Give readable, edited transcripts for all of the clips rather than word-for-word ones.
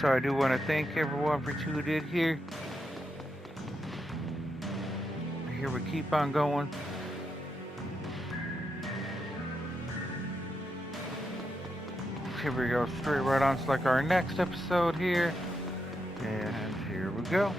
So I do want to thank everyone for tuning in here. Here we keep on going. Here we go, straight right on to like our next episode here. And here we go.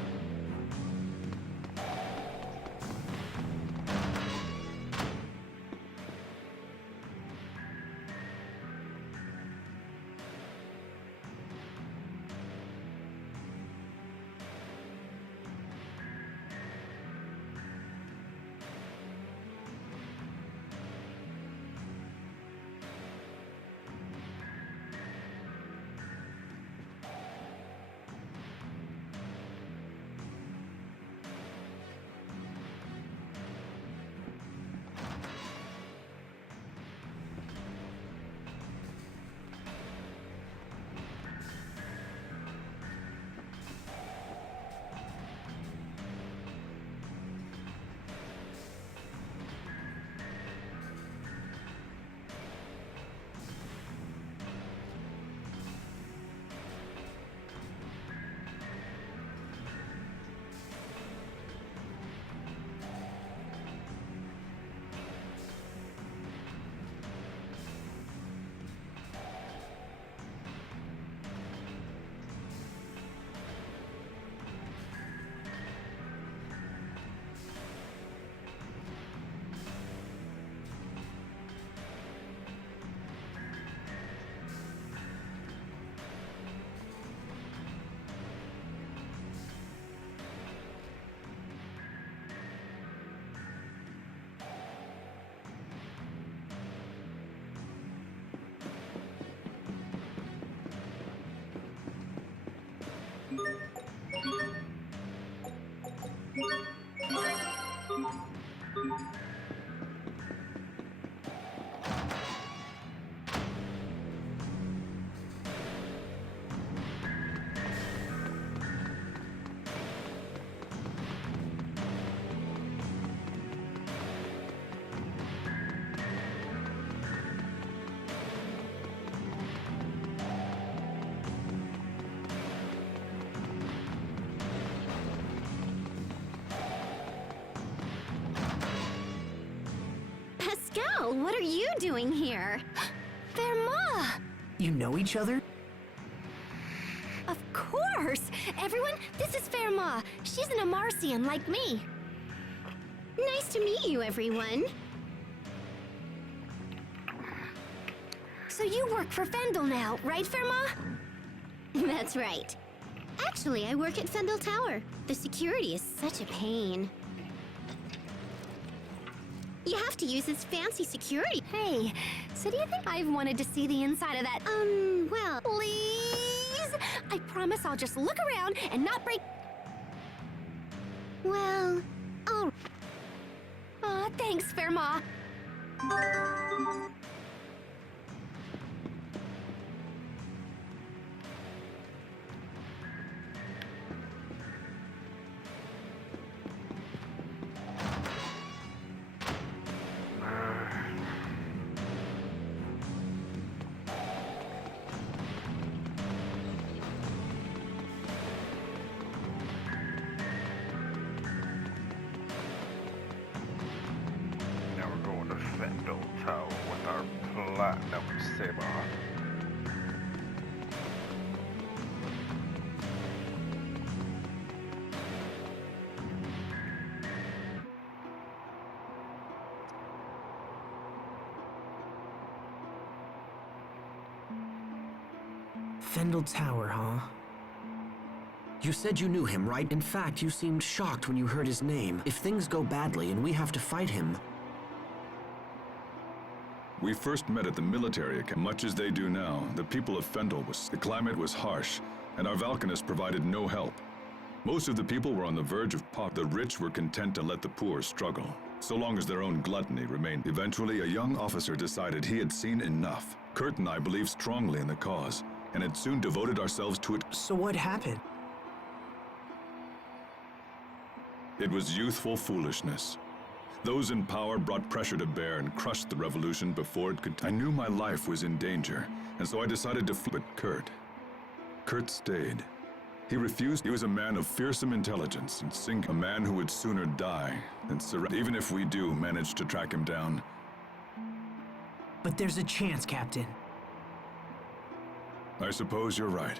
What are you doing here? Verma! You know each other? Of course! Everyone, this is Verma. She's an Amarcian like me. Nice to meet you, everyone. So you work for Fendel now, right, Verma? That's right. Actually, I work at Fendel Tower. The security is such a pain. You have to use this fancy security. Hey, so do you think I've wanted to see the inside of that? Well, please? I promise I'll just look around and not break... Well, oh... Aw, thanks, Verma. Fendel Tower with our platinum saber. Fendel Tower, huh? You said you knew him, right? In fact, you seemed shocked when you heard his name. If things go badly and we have to fight him... We first met at the military camp. Much as they do now, the people of Fendel the climate was harsh, and our Valkanists provided no help. Most of the people were on the verge of poverty. The rich were content to let the poor struggle, so long as their own gluttony remained. Eventually, a young officer decided he had seen enough. Kurt and I believed strongly in the cause, and had soon devoted ourselves to it. So what happened? It was youthful foolishness. Those in power brought pressure to bear and crushed the revolution before it could. I knew my life was in danger, and so I decided to flee. But Kurt stayed. He refused. He was a man of fearsome intelligence and a man who would sooner die than surrender. Even if we do manage to track him down. But there's a chance, Captain. I suppose you're right.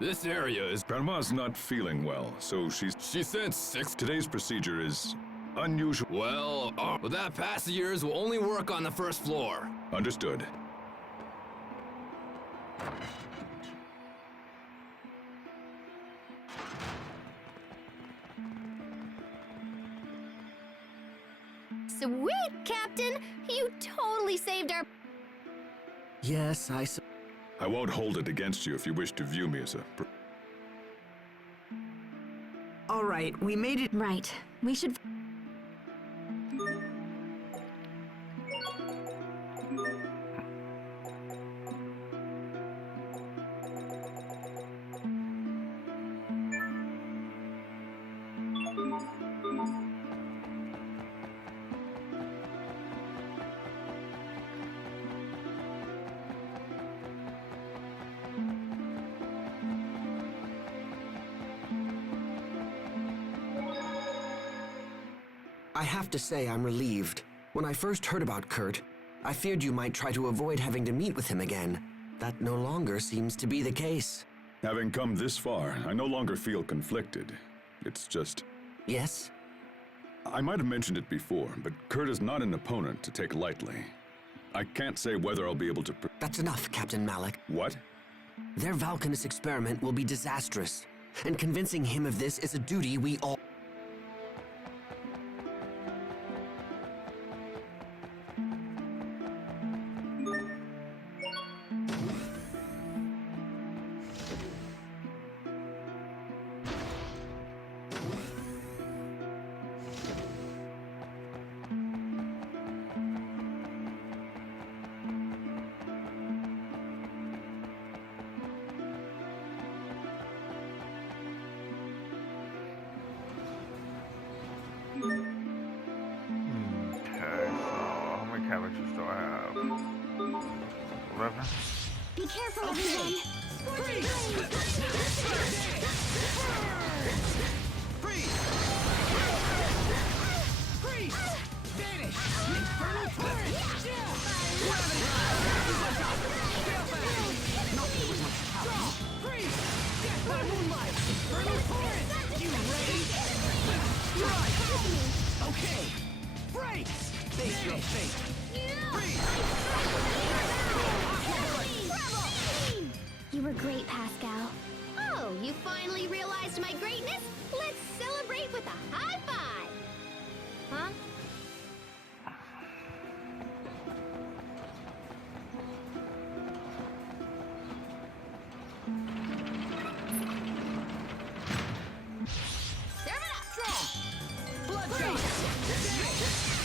This area is... Grandma's not feeling well, so She said 6... Today's procedure is unusual. Well, that pass of yours will only work on the first floor. Understood. Sweet, Captain! You totally saved our... Yes, I won't hold it against you if you wish to view me as a... All right, we made it. Right. We should... I have to say I'm relieved. When I first heard about Kurt, I feared you might try to avoid having to meet with him again. That no longer seems to be the case. Having come this far, I no longer feel conflicted. It's just... Yes? I might have mentioned it before, but Kurt is not an opponent to take lightly. I can't say whether I'll be able to... That's enough, Captain Malik. What? Their Valkanus experiment will be disastrous, and convincing him of this is a duty we all... Okay, so how many cabbages do I have? 11? Be careful, everyone! Freeze! Vanish! Infernal torrent! Freeze! Death by moonlight! Infernal torrent! You ready? Right! Okay! Brakes! Face your fate! Freeze! You were great, Pascal. Oh, you finally realized my greatness? Let's celebrate with a high five! Huh? Serve it up! Bloodshot!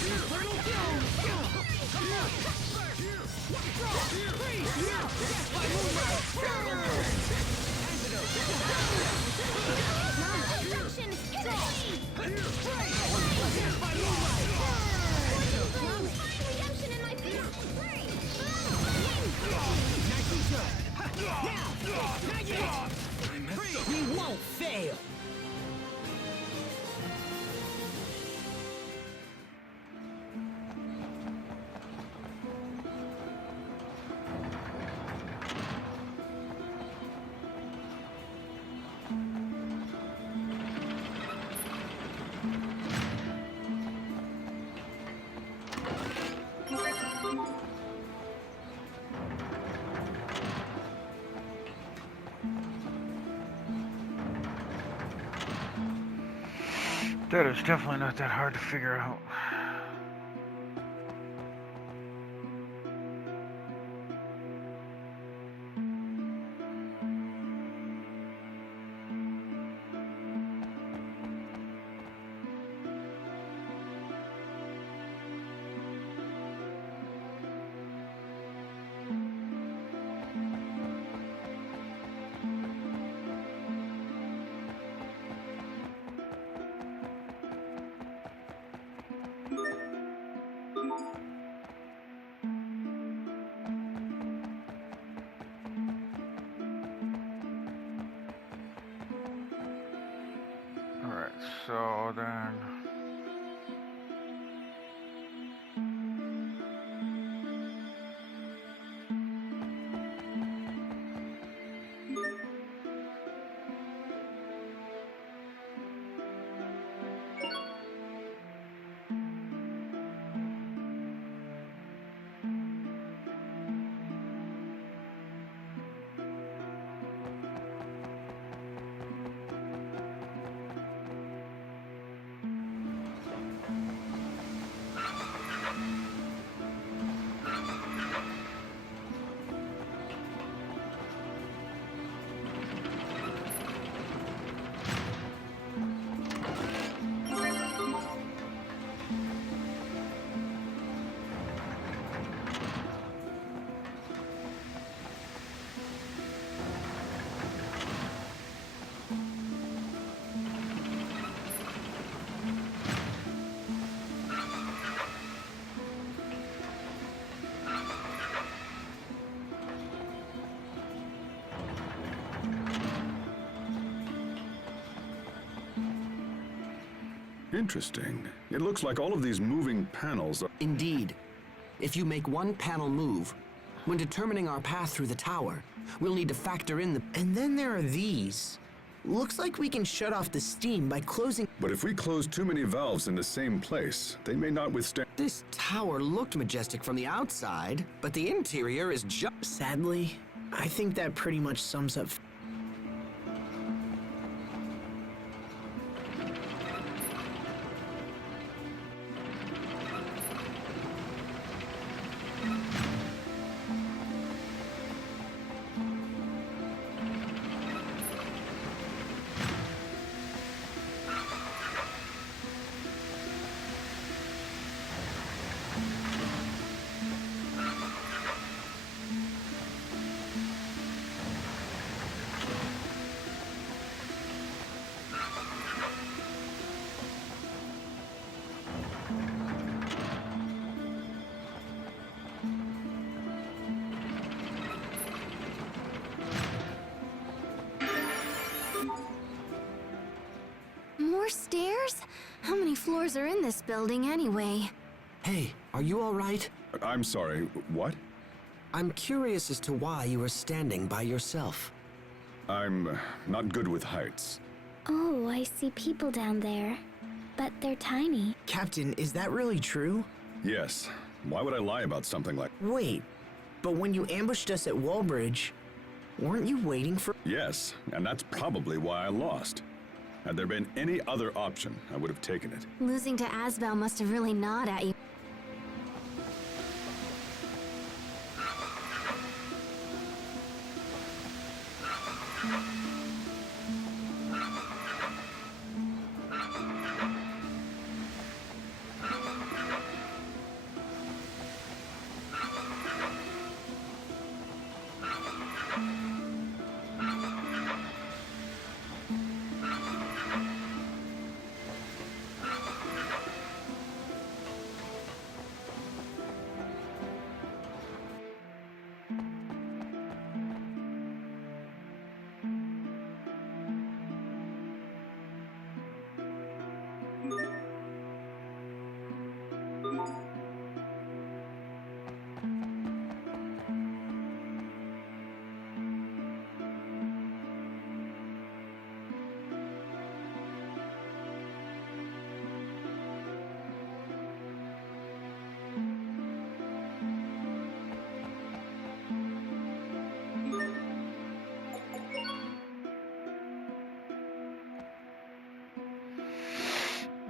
Infernal kill! Come on! Freeze! Death by moonlight! Destruction! Hit me! Death by moonlight! Find redemption in my fist! Nicely done! Now! Not yet! We won't fail! That is definitely not that hard to figure out. So then. Interesting. It looks like all of these moving panels are... Indeed. If you make one panel move, when determining our path through the tower, we'll need to factor in the... And then there are these. Looks like we can shut off the steam by closing... But if we close too many valves in the same place, they may not withstand... This tower looked majestic from the outside, but the interior is just... Sadly, I think that pretty much sums up... More stairs? How many floors are in this building anyway? Hey, are you all right? I'm sorry, what? I'm curious as to why you were standing by yourself. I'm not good with heights. Oh, I see people down there. But they're tiny. Captain, is that really true? Yes. Why would I lie about something like... Wait, but when you ambushed us at Wallbridge, weren't you waiting for... Yes, and that's probably why I lost. Had there been any other option, I would have taken it. Losing to Asbel must have really gnawed at you.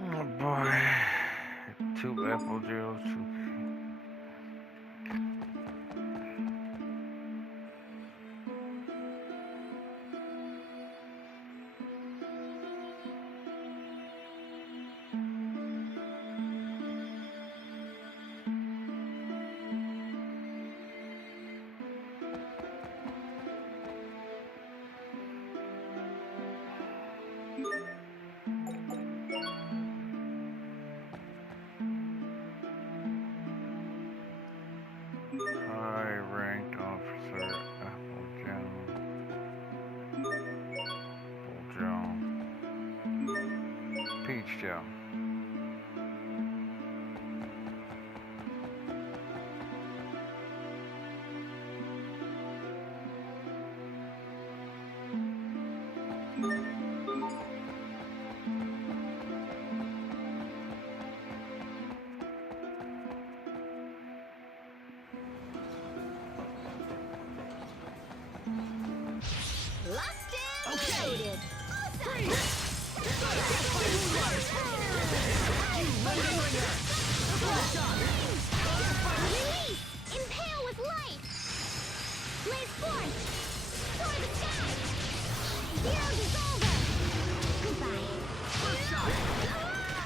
Oh boy. 2 apple gels, 2...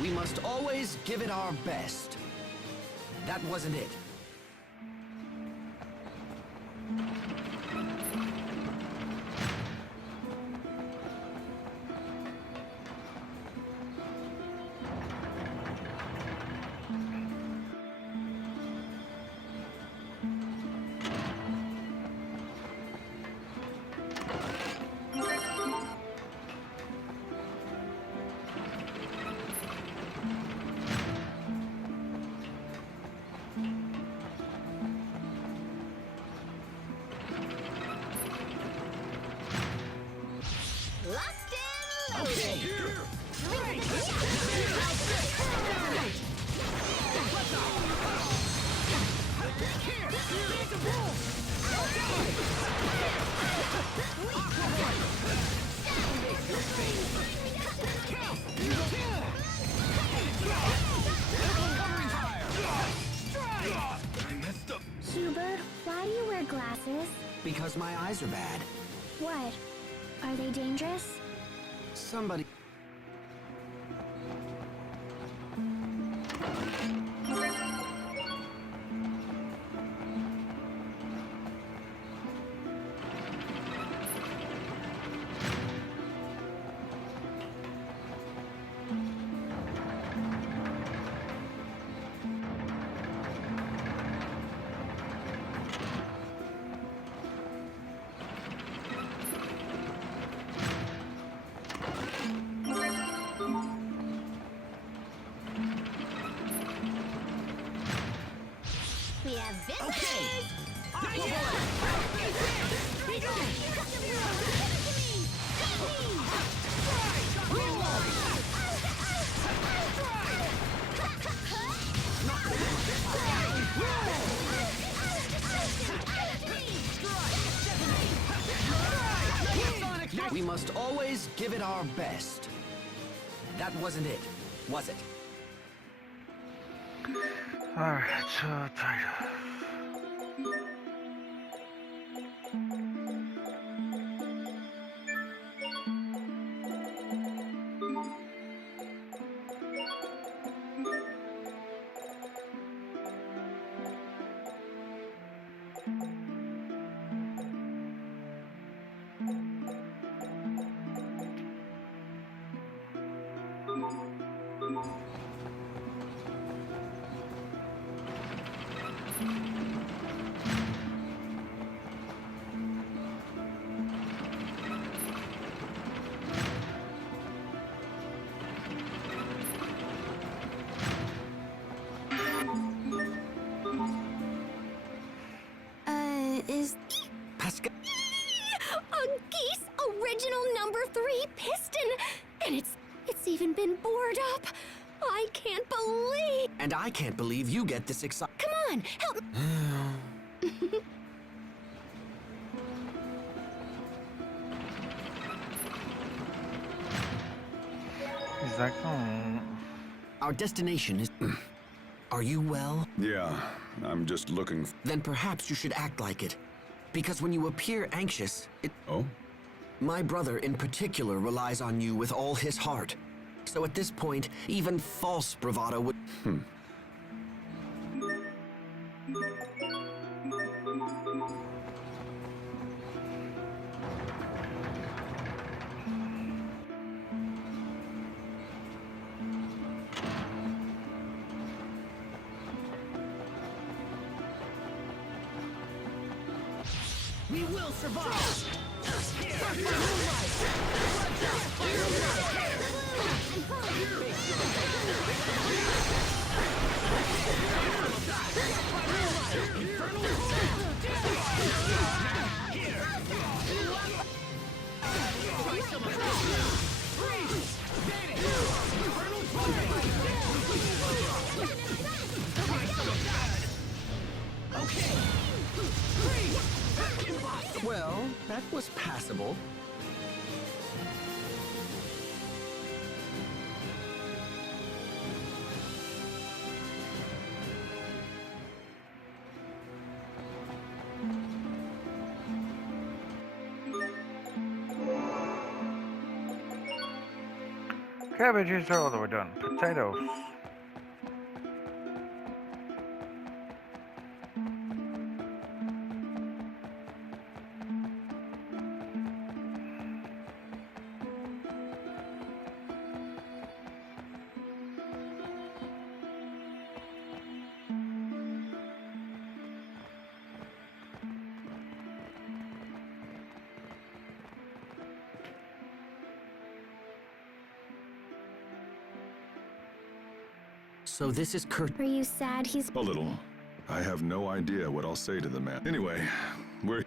We must always give it our best. That wasn't it. Locked in, loaded. Hubert, why do you wear glasses? Because my eyes are bad. What? Are they dangerous? Somebody... We have visitors! We must always give it our best. That wasn't it, was it? Alright, so tight. Is Pascal... a Geese original #3 piston, and it's even been bored up. I can't believe. And I can't believe you get this excited. Come on, help me. He's like, oh. Our destination is... Are you well? Yeah, I'm just looking... Then perhaps you should act like it. Because when you appear anxious, Oh? my brother in particular relies on you with all his heart. So at this point, even false bravado would... We will survive! Well, that was passable. Cabbages are all that we're done. Potatoes. So this is Kurt. Are you sad he's... A little. I have no idea what I'll say to the man. Anyway, we're...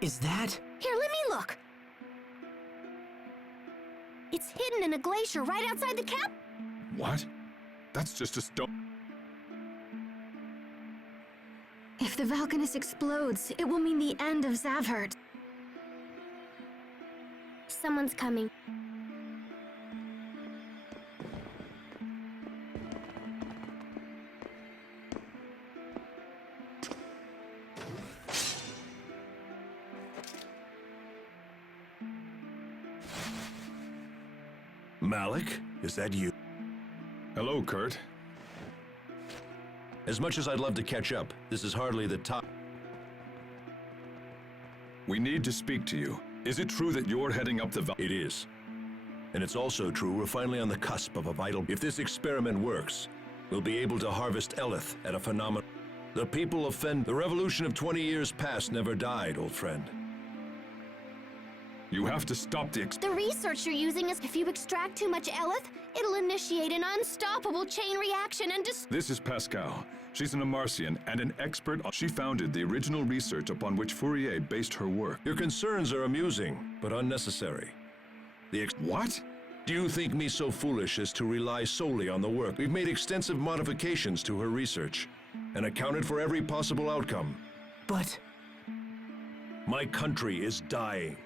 Is that? Here, let me look. It's hidden in a glacier right outside the cap. What? That's just a stone... If the Valkanus explodes, it will mean the end of Zavhert. Someone's coming. Malik, is that you? Hello, Kurt. As much as I'd love to catch up, this is hardly the time. We need to speak to you. Is it true that you're heading up the... It is. And it's also true we're finally on the cusp of a vital... If this experiment works, we'll be able to harvest Eleth at a phenomenon. The people of The revolution of 20 years past never died, old friend. You have to stop the The research you're using is if you extract too much Elith, it'll initiate an unstoppable chain reaction and This is Pascal. She's an Amarcian and an expert. She founded the original research upon which Fourier based her work. Your concerns are amusing, but unnecessary. What? Do you think me so foolish as to rely solely on the work? We've made extensive modifications to her research and accounted for every possible outcome. But My country is dying.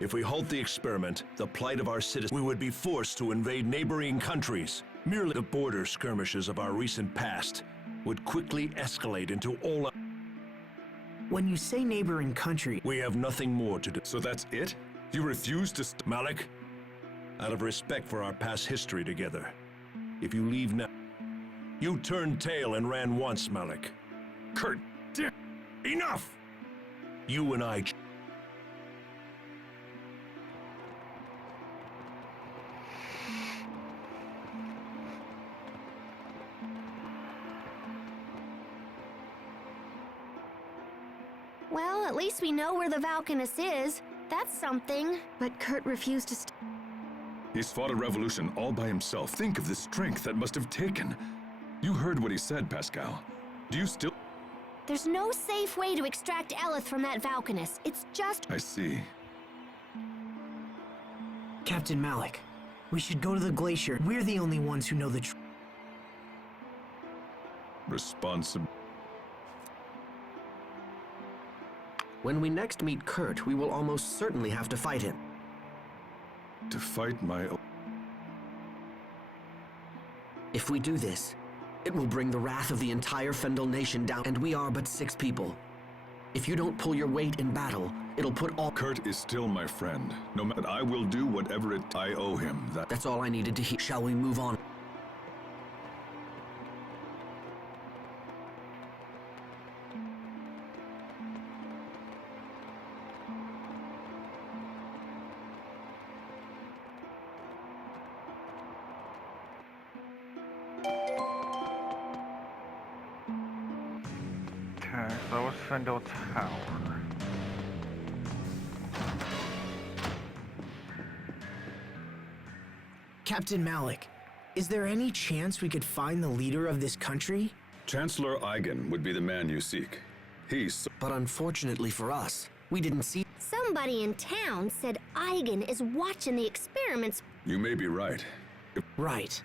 If we halt the experiment, the plight of our citizens, we would be forced to invade neighboring countries. Merely the border skirmishes of our recent past would quickly escalate into all. when you say neighboring country, We have nothing more to do. So that's it? You refuse to Malik, out of respect for our past history together, if you leave now, you turned tail and ran once, Malik. Kurt, Enough! You and I. Well, at least we know where the Valkanus is. That's something. But Kurt refused to He's fought a revolution all by himself. Think of the strength that must have taken. You heard what he said, Pascal. Do you still... There's no safe way to extract Elith from that Valkanus. It's just... I see. Captain Malik, we should go to the glacier. We're the only ones who know the truth. Responsible. When we next meet Kurt, we will almost certainly have to fight him. To fight my... If we do this, it will bring the wrath of the entire Fendel nation down, and we are but 6 people. If you don't pull your weight in battle, it'll put all... Kurt is still my friend. No matter... I will do whatever I owe him. That's all I needed to hear. Shall we move on? Okay, so that was Fendel Tower. Captain Malik, is there any chance we could find the leader of this country? Chancellor Eigen would be the man you seek. He's... But unfortunately for us, we didn't see... Somebody in town said Eigen is watching the experiments. You may be right. Right.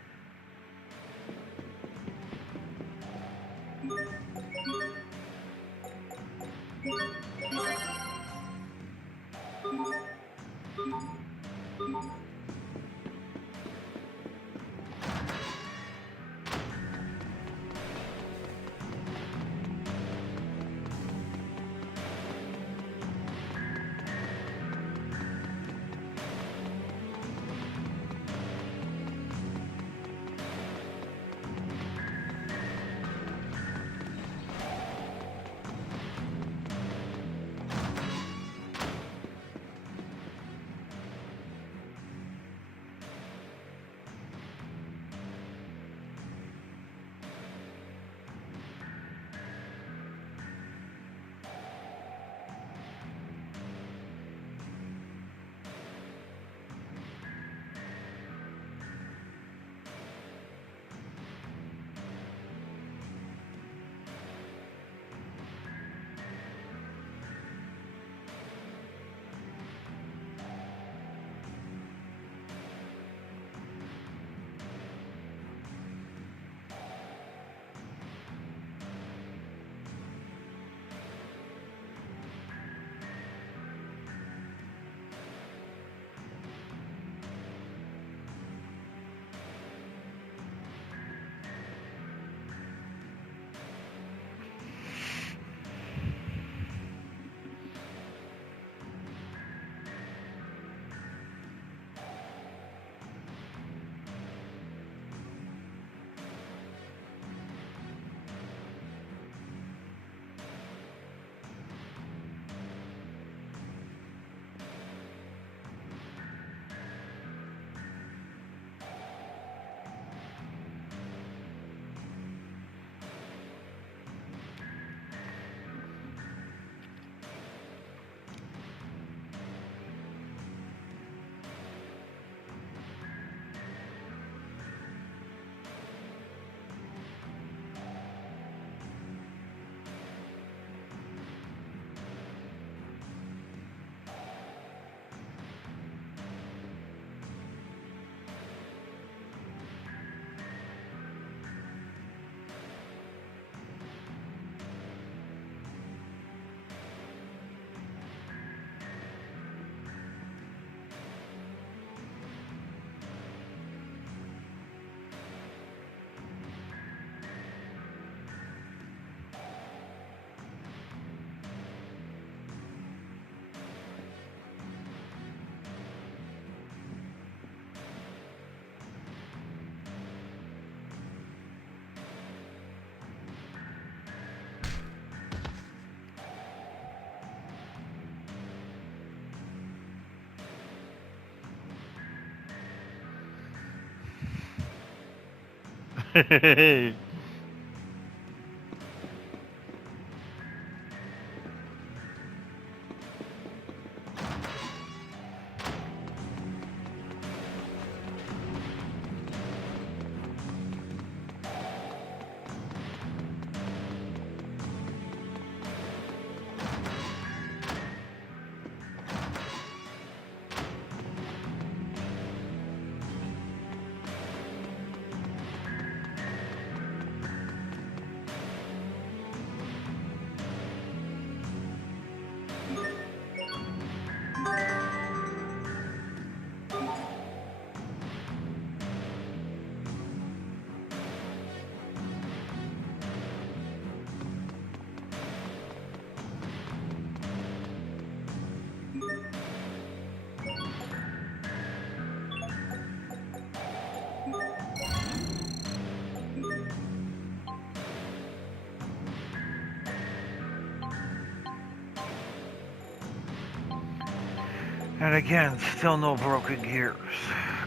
And again, still no broken gears.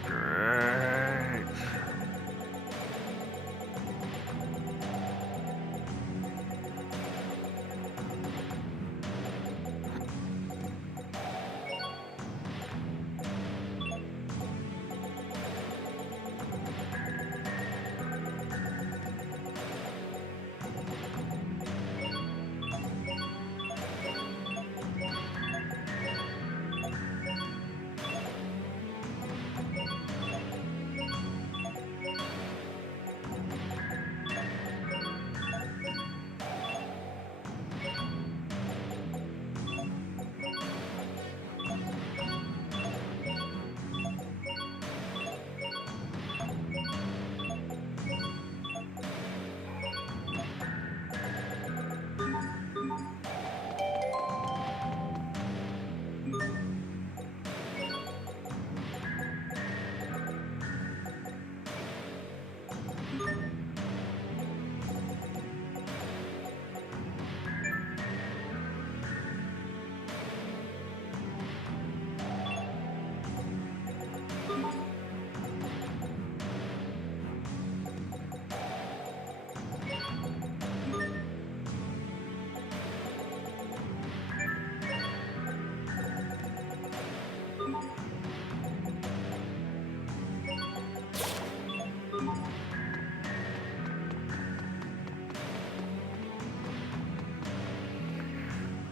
Great.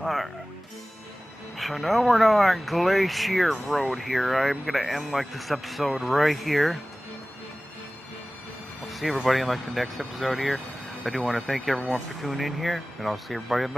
Alright. So now we're now on Glacier Road here. I'm gonna end like this episode right here. I'll see everybody in like the next episode here. I do want to thank everyone for tuning in here, and I'll see everybody in the